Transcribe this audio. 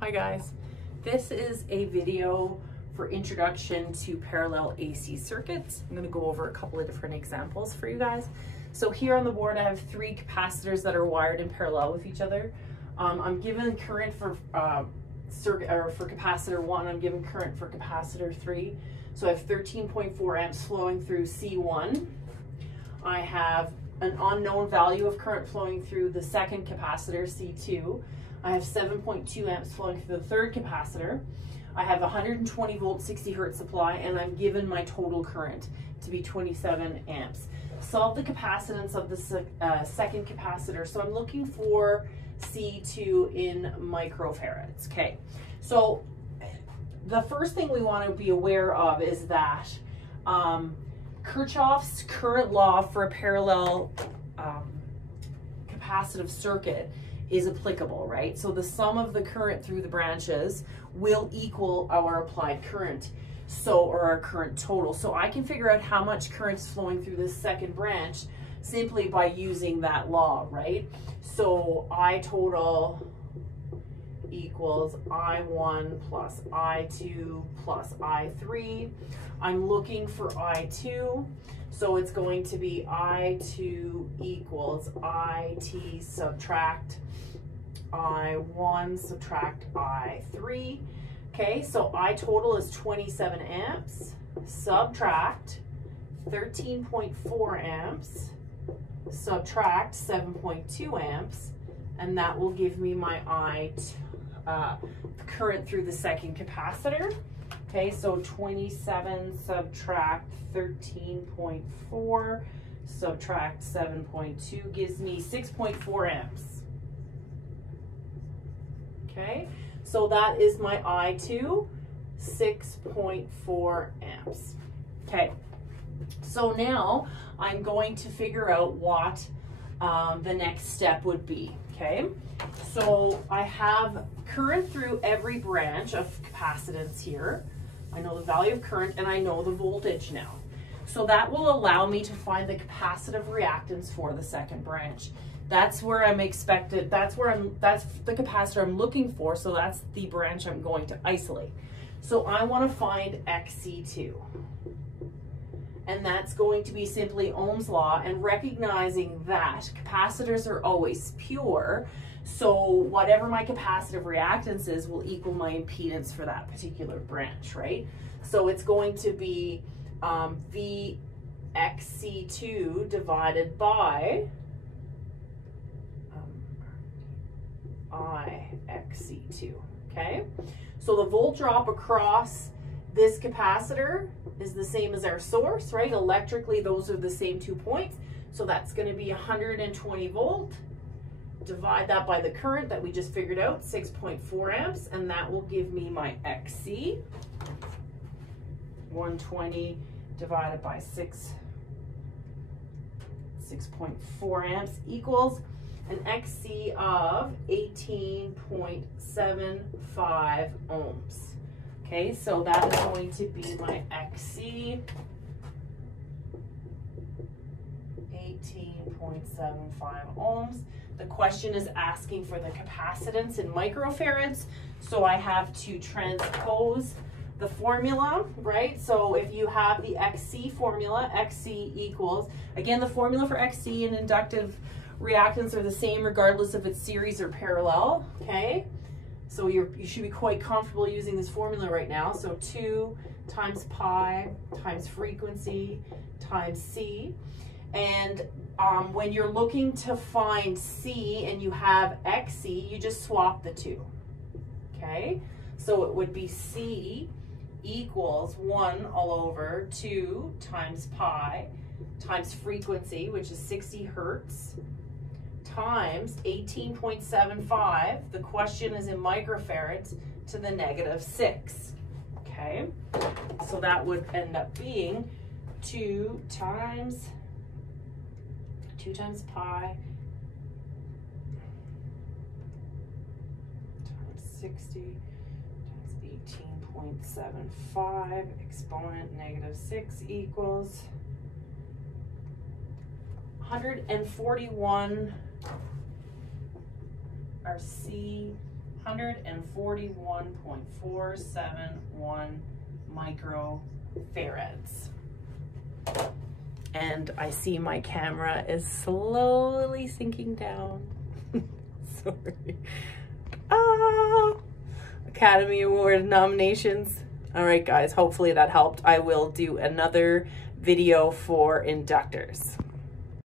Hi guys, this is a video for introduction to parallel AC circuits. I'm going to go over a couple of different examples for you guys. So here on the board I have three capacitors that are wired in parallel with each other. I'm given current for capacitor 1, I'm given current for capacitor 3. So I have 13.4 amps flowing through C1. I have an unknown value of current flowing through the second capacitor, C2. I have 7.2 amps flowing through the third capacitor. I have 120 volt 60 hertz supply, and I'm given my total current to be 27 amps. Solve the capacitance of the second capacitor. So I'm looking for C2 in microfarads. Okay, so the first thing we want to be aware of is that Kirchhoff's current law for a parallel capacitive circuit is applicable, right? So the sum of the current through the branches will equal our applied current, or our current total. So I can figure out how much current is flowing through this second branch simply by using that law, right? So I total equals I1 plus I2 plus I3. I'm looking for I2, so it's going to be I2 equals IT subtract I1 subtract I3. Okay, so I total is 27 amps, subtract 13.4 amps, subtract 7.2 amps, and that will give me my current through the second capacitor. Okay, so 27 subtract 13.4 subtract 7.2 gives me 6.4 amps. Okay, so that is my I2, 6.4 amps. Okay, so now I'm going to figure out what the next step would be. Okay, so I have current through every branch of capacitance here. I know the value of current and I know the voltage now. So that will allow me to find the capacitive reactance for the second branch. That's where I'm expected, that's the capacitor I'm looking for, so that's the branch I'm going to isolate. So I want to find XC2. And that's going to be simply Ohm's law, and recognizing that capacitors are always pure, so whatever my capacitive reactance is will equal my impedance for that particular branch, right? So it's going to be VXC2 divided by IXC2, okay? So the volt drop across this capacitor is the same as our source, right? Electrically, those are the same 2 points. So that's going to be 120 volt. Divide that by the current that we just figured out, 6.4 amps, and that will give me my XC. 120 divided by 6.4 amps equals an XC of 18.75 ohms. Okay, so that is going to be my XC, 18.75 ohms. The question is asking for the capacitance in microfarads, so I have to transpose the formula, right? So if you have the XC formula, XC equals, again, the formula for XC and inductive reactance are the same regardless if it's series or parallel, okay? So you should be quite comfortable using this formula right now. So 2 times pi times frequency times C. And when you're looking to find C and you have XC, you just swap the two, okay? So it would be C equals 1 all over 2 times pi times frequency, which is 60 hertz, times 18.75, the question is in microfarads, to the -6, okay? So that would end up being 2 times pi times 60 times 18.75 exponent -6 equals 141, our C 141.471 microfarads. And I see my camera is slowly sinking down. Sorry. Academy Award nominations. All right, guys, hopefully that helped. I will do another video for inductors.